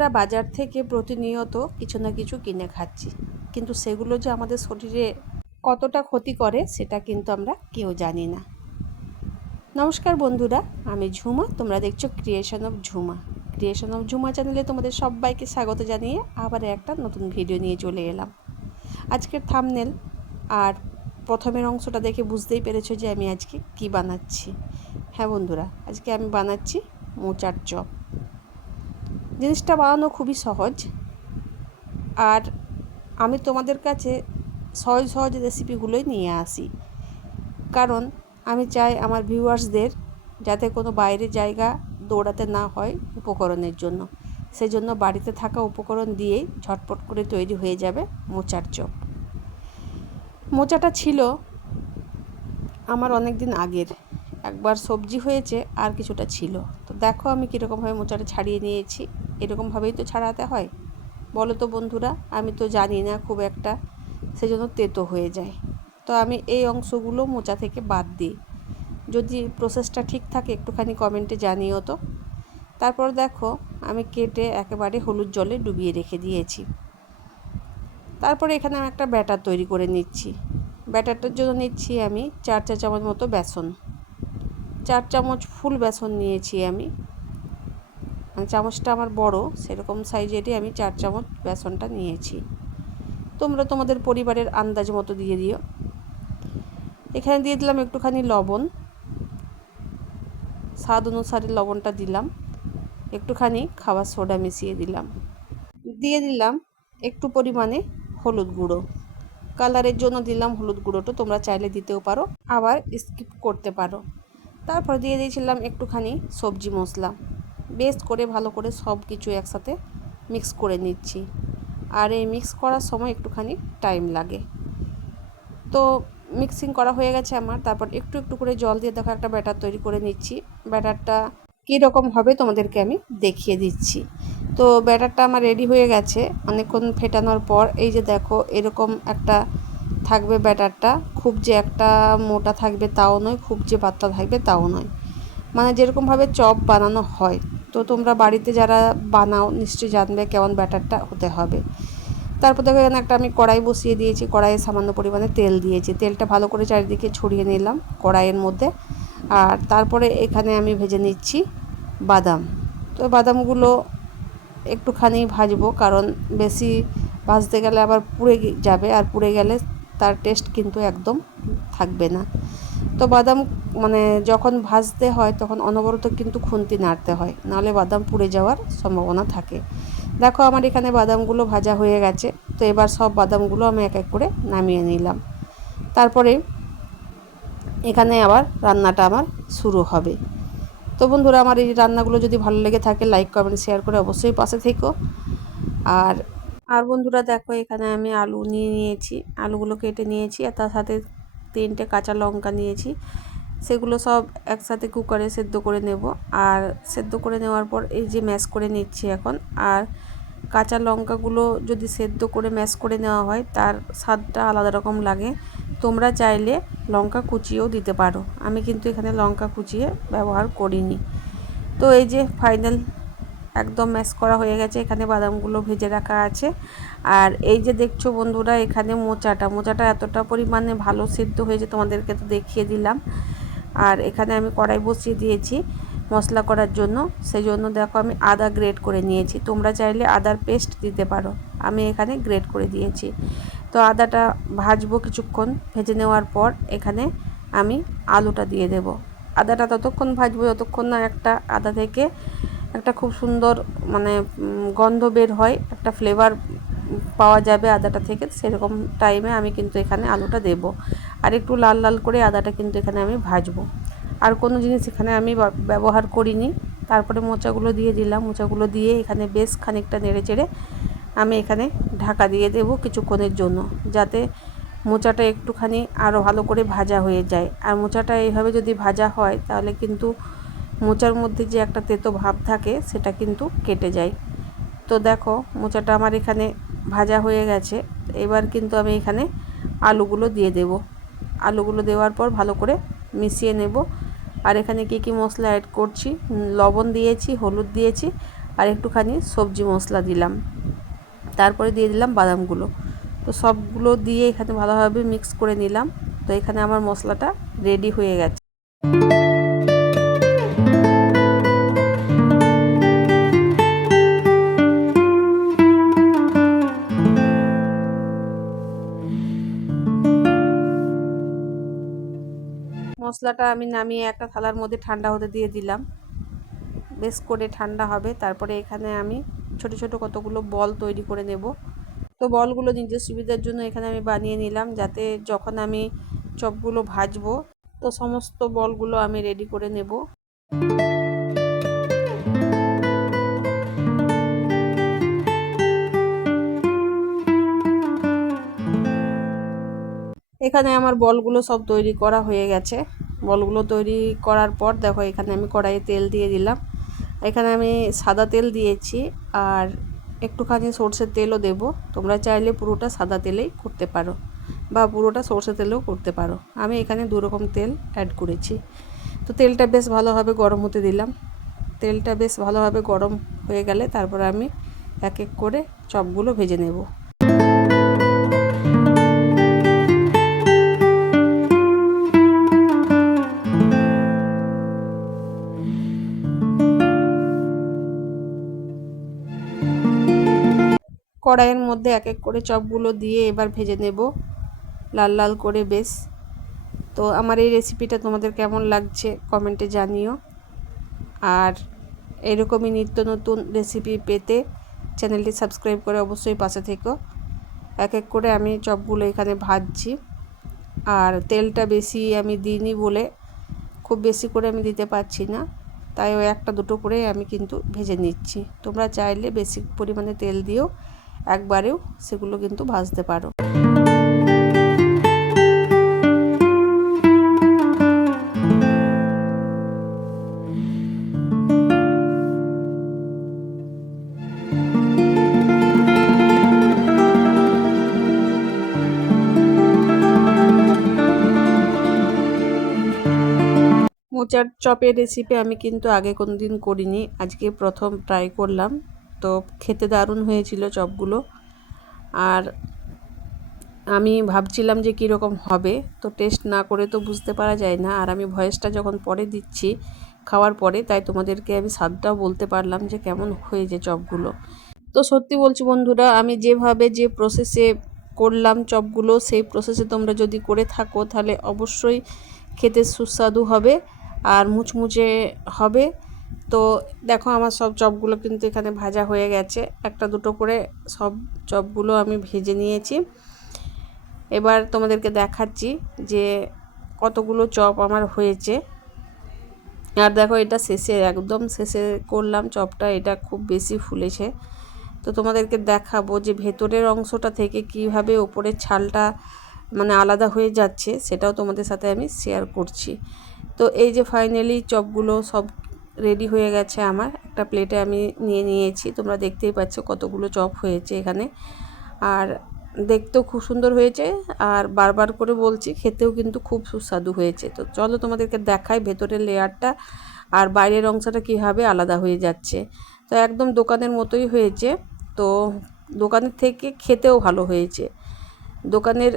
আমরা বাজার থেকে প্রতিনিয়ত কিছু না কিছু কিনে খাচ্ছি, কিন্তু সেগুলো যে আমাদের শরীরে কতটা ক্ষতি করে সেটা কিন্তু আমরা কেউ জানি না। নমস্কার বন্ধুরা, আমি ঝুমা, তোমরা দেখছো creation of Jhuma. Creation of Jhuma চ্যানেলে তোমাদের সবাইকে স্বাগত জানিয়ে আবার একটা নতুন ভিডিও নিয়ে চলে এলাম। আজকের থাম্বনেল আর প্রথমের অংশটা দেখে বুঝতেই পেরেছো যে আমি আজকে কি বানাচ্ছি। হ্যাঁ বন্ধুরা, আজকে আমি বানাচ্ছি মোচার চপ। জিনিসটা বানানো খুবই সহজ, আর আমি তোমাদের কাছে সহজ সহজ রেসিপিগুলোই নিয়ে আসি, কারণ আমি চাই আমার ভিউয়ার্সদের যাতে কোনো বাইরে জায়গা দৌড়াতে না হয় উপকরণের জন্য। সেই জন্য বাড়িতে থাকা উপকরণ দিয়েই ঝটপট করে তৈরি হয়ে যাবে মোচার চপ। মোচাটা ছিল আমার অনেক দিন আগের, একবার সবজি হয়েছে আর কিছুটা ছিল। তো দেখো আমি কীরকমভাবে মোচাটা ছাড়িয়ে নিয়েছি। এরকমভাবেই তো ছাড়াতে হয়, বলো তো বন্ধুরা? আমি তো জানি না খুব একটা, সেজন্য তেতো হয়ে যায়। তো আমি এই অংশগুলো মোচা থেকে বাদ দিই। যদি প্রসেসটা ঠিক থাকে একটুখানি কমেন্টে জানিও তো। তারপর দেখো আমি কেটে একেবারে হলুদ জলে ডুবিয়ে রেখে দিয়েছি। তারপরে এখানে আমি একটা ব্যাটার তৈরি করে নিচ্ছি। ব্যাটারটার জন্য নিচ্ছি আমি 4 চা চামচ মতো বেসন। 4 চামচ ফুল বেসন নিয়েছি আমি, চামচটা আমার বড়, সেরকম সাইজেরই আমি 4 চামচ বেসনটা নিয়েছি। তোমরা তোমাদের পরিবারের আন্দাজ মতো দিয়ে দিও। এখানে দিয়ে দিলাম একটুখানি লবণ, স্বাদ অনুসারে লবণটা দিলাম। একটুখানি খাবার সোডা মিশিয়ে দিলাম। দিয়ে দিলাম একটু পরিমাণে হলুদ গুঁড়ো, কালারের জন্য দিলাম হলুদ গুঁড়োটা, তোমরা চাইলে দিতেও পারো, আবার স্কিপ করতে পারো। তারপর দিয়ে দিয়েছিলাম একটুখানি সবজি মশলা। বেশ করে ভালো করে সব কিছু একসাথে মিক্স করে নিচ্ছি। আর এই মিক্স করার সময় একটুখানি টাইম লাগে। তো মিক্সিং করা হয়ে গেছে আমার। তারপর একটু একটু করে জল দিয়ে দেখো একটা ব্যাটার তৈরি করে নিচ্ছি। ব্যাটারটা কীরকম হবে তোমাদেরকে আমি দেখিয়ে দিচ্ছি। তো ব্যাটারটা আমার রেডি হয়ে গেছে অনেকক্ষণ ফেটানোর পর। এই যে দেখো এরকম একটা থাকবে ব্যাটারটা, খুব যে একটা মোটা থাকবে তাও নয়, খুব যে পাতলা থাকবে তাও নয়, মানে যেরকমভাবে চপ বানানো হয়। তো তোমরা বাড়িতে যারা বানাও নিশ্চয়ই জানবে কেমন ব্যাটারটা হতে হবে। তারপর দেখো এখানে একটা আমি কড়াই বসিয়ে দিয়েছি, কড়াইয়ে সামান্য পরিমাণে তেল দিয়েছি। তেলটা ভালো করে চারিদিকে ছড়িয়ে নিলাম কড়াইয়ের মধ্যে। আর তারপরে এখানে আমি ভেজে নিচ্ছি বাদাম। তো বাদামগুলো একটুখানি ভাজবো, কারণ বেশি ভাজতে গেলে আবার পুড়ে যাবে, আর পুড়ে গেলে তার টেস্ট কিন্তু একদম থাকবে না। তো বাদাম মানে যখন ভাজতে হয় তখন অনবরত কিন্তু খুন্তি নাড়তে হয়, নাহলে বাদাম পুড়ে যাওয়ার সম্ভাবনা থাকে। দেখো আমার এখানে বাদামগুলো ভাজা হয়ে গেছে। তো এবার সব বাদামগুলো আমি এক এক করে নামিয়ে নিলাম। তারপরে এখানে আবার রান্নাটা আমার শুরু হবে। তো বন্ধুরা, আমার এই রান্নাগুলো যদি ভালো লেগে থাকে লাইক কমেন্ট শেয়ার করে অবশ্যই পাশে থেকো। আর আর বন্ধুরা দেখো এখানে আমি আলু নিয়ে নিয়েছি, আলুগুলো কেটে নিয়েছি, আর তার সাথে 3টে কাঁচা লঙ্কা নিয়েছি। সেগুলো সব একসাথে কুকারে সেদ্ধ করে নেব। আর সেদ্ধ করে নেওয়ার পর এই যে ম্যাশ করে নিচ্ছি এখন। আর কাঁচা লঙ্কাগুলো যদি সেদ্ধ করে ম্যাশ করে নেওয়া হয় তার স্বাদটা আলাদা রকম লাগে। তোমরা চাইলে লঙ্কা কুচিয়েও দিতে পারো, আমি কিন্তু এখানে লঙ্কা কুচিয়ে ব্যবহার করিনি। তো এই যে ফাইনাল একদম ম্যাশ করা হয়ে গেছে। এখানে বাদামগুলো ভেজে রাখা আছে। আর এই যে দেখছো বন্ধুরা, এখানে মোচাটা এতটা পরিমাণে ভালো সেদ্ধ হয়েছে, তোমাদেরকে তো দেখিয়ে দিলাম। আর এখানে আমি কড়াই বসিয়ে দিয়েছি মশলা করার জন্য। সেই জন্য দেখো আমি আদা গ্রেট করে নিয়েছি, তোমরা চাইলে আদার পেস্ট দিতে পারো, আমি এখানে গ্রেট করে দিয়েছি। তো আদাটা ভাজবো কিছুক্ষণ, ভেজে নেওয়ার পর এখানে আমি আলুটা দিয়ে দেব। আদাটা ততক্ষণ ভাজবো যতক্ষণ না একটা আদা থেকে একটা খুব সুন্দর মানে গন্ধ বের হয়, একটা ফ্লেভার পাওয়া যাবে আদাটা থেকে। সেরকম টাইমে আমি কিন্তু এখানে আলুটা দেব। আর একটু লাল লাল করে আদাটা কিন্তু এখানে আমি ভাজবো, আর কোনো জিনিস এখানে আমি ব্যবহার করিনি। তারপরে মোচাগুলো দিয়ে দিলাম। মোচাগুলো দিয়ে এখানে বেশ খানিকটা নেড়ে চেড়ে আমি এখানে ঢাকা দিয়ে দেব কিছুক্ষণের জন্য, যাতে মোচাটা একটুখানি আরও ভালো করে ভাজা হয়ে যায়। আর মোচাটা এইভাবে যদি ভাজা হয় তাহলে কিন্তু মোচার মধ্যে যে একটা তেতো ভাব থাকে সেটা কিন্তু কেটে যায়। তো দেখো মোচাটা আমার এখানে ভাজা হয়ে গেছে। এবার কিন্তু আমি এখানে আলুগুলো দিয়ে দেব। আলুগুলো দেওয়ার পর ভালো করে মিশিয়ে নেব। আর এখানে কী কী মশলা অ্যাড করছি, লবণ দিয়েছি, হলুদ দিয়েছি, আর একটুখানি সবজি মশলা দিলাম, তারপরে দিয়ে দিলাম বাদামগুলো। তো সবগুলো দিয়ে এখানে ভালোভাবে মিক্স করে নিলাম। তো এখানে আমার মশলাটা রেডি হয়ে গেছে। মশলাটা আমি নামিয়ে একটা থালার মধ্যে ঠান্ডা হতে দিয়ে দিলাম, বেশ করে ঠান্ডা হবে। তারপরে এখানে আমি ছোট ছোট কতগুলো বল তৈরি করে নেব। তো বলগুলো নিজের সুবিধার জন্য এখানে আমি বানিয়ে নিলাম, যাতে যখন আমি চপগুলো ভাজবো তো সমস্ত বলগুলো আমি রেডি করে নেব। এখানে আমার বলগুলো সব তৈরি করা হয়ে গেছে। বলগুলো তৈরি করার পর দেখো এখানে আমি কড়াইয়ে তেল দিয়ে দিলাম। এখানে আমি সাদা তেল দিয়েছি আর একটুখানি সর্ষের তেলও দেব। তোমরা চাইলে পুরোটা সাদা তেলেই করতে পারো বা পুরোটা সর্ষের তেলেও করতে পারো। আমি এখানে দু রকম তেল অ্যাড করেছি। তো তেলটা বেশ ভালোভাবে গরম হতে দিলাম। তেলটা বেশ ভালোভাবে গরম হয়ে গেলে তারপর আমি এক এক করে চপগুলো ভেজে নেব। কড়াইয়ের মধ্যে এক এক করে চপগুলো দিয়ে এবার ভেজে নেব লাল লাল করে বেশ। তো আমার এই রেসিপিটা তোমাদের কেমন লাগছে কমেন্টে জানিও। আর এরকমই নিত্য নতুন রেসিপি পেতে চ্যানেলটি সাবস্ক্রাইব করে অবশ্যই পাশে থেকো। এক এক করে আমি চপগুলো এখানে ভাজছি। আর তেলটা বেশি আমি দিইনি বলে খুব বেশি করে আমি দিতে পারছি না, তাই ওই একটা দুটো করে আমি কিন্তু ভেজে নিচ্ছি। তোমরা চাইলে বেশি পরিমাণে তেল দিয়েও একবারেও সেগুলো কিন্তু ভাজতে পারো। মোচার চপের রেসিপি আমি কিন্তু আগে কোনো দিন করিনি, আজকে প্রথম ট্রাই করলাম। তো খেতে দারুণ হয়েছিল চপগুলো। আর আমি ভাবছিলাম যে কীরকম হবে, তো টেস্ট না করে তো বুঝতে পারা যায় না। আর আমি ভয়েসটা যখন পরে দিচ্ছি খাওয়ার পরে, তাই তোমাদেরকে আমি স্বাদটাও বলতে পারলাম যে কেমন হয়েছে চপগুলো। তো সত্যি বলছি বন্ধুরা, আমি যেভাবে যে প্রসেসে করলাম চপগুলো, সেই প্রসেসে তোমরা যদি করে থাকো তাহলে অবশ্যই খেতে সুস্বাদু হবে আর মুচমুচে হবে। তো দেখো আমার সব চপগুলো কিন্তু এখানে ভাজা হয়ে গেছে, একটা দুটো করে সব চপগুলো আমি ভেজে নিয়েছি। এবার তোমাদেরকে দেখাচ্ছি যে কতগুলো চপ আমার হয়েছে। আর দেখো এটা শেষে একদম শেষে করলাম চপটা, এটা খুব বেশি ফুলেছে। তো তোমাদেরকে দেখাবো যে ভেতরের অংশটা থেকে কিভাবে ওপরের ছালটা মানে আলাদা হয়ে যাচ্ছে, সেটাও তোমাদের সাথে আমি শেয়ার করছি। তো এই যে ফাইনালি চপগুলো সব রেডি হয়ে গেছে আমার, একটা প্লেটে আমি নিয়ে নিয়েছি। তোমরা দেখতেই পাচ্ছ কতগুলো চপ হয়েছে এখানে। আর দেখতেও খুব সুন্দর হয়েছে, আর বারবার করে বলছি খেতেও কিন্তু খুব সুস্বাদু হয়েছে। তো চলো তোমাদেরকে দেখাই ভেতরের লেয়ারটা আর বাইরের অংশটা কীভাবে আলাদা হয়ে যাচ্ছে। তো একদম দোকানের মতোই হয়েছে। তো দোকানের থেকে খেতেও ভালো হয়েছে। দোকানের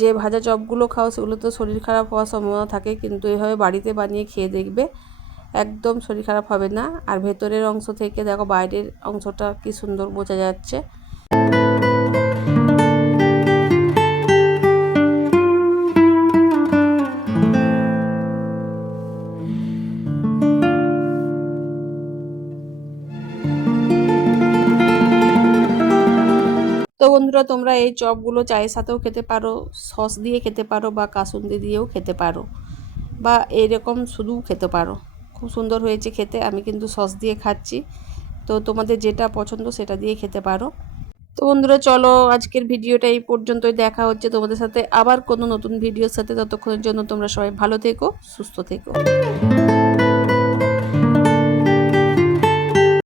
যে ভাজা চপগুলো খাও সেগুলো তো শরীর খারাপ হওয়ার সম্ভাবনা থাকে, কিন্তু এভাবে বাড়িতে বানিয়ে খেয়ে দেখবে একদম শরীর খারাপ হবে না। আর ভেতরের অংশ থেকে দেখো বাইরের অংশটা কি সুন্দর বোঝা যাচ্ছে। তো বন্ধুরা, তোমরা এই চপগুলো চায়ের সাথেও খেতে পারো, সস দিয়ে খেতে পারো বা কাসুন্দি দিয়েও খেতে পারো, বা এইরকম শুধুও খেতে পারো। খুব সুন্দর হয়েছে খেতে। আমি কিন্তু সস দিয়ে খাচ্ছি, তো তোমাদের যেটা পছন্দ সেটা দিয়ে খেতে পারো। তো বন্ধুরা চলো আজকের ভিডিওটা এই পর্যন্তই। দেখা হচ্ছে তোমাদের সাথে আবার কোনো নতুন ভিডিওর সাথে। ততক্ষণের জন্য তোমরা সবাই ভালো থেকো, সুস্থ থেকো।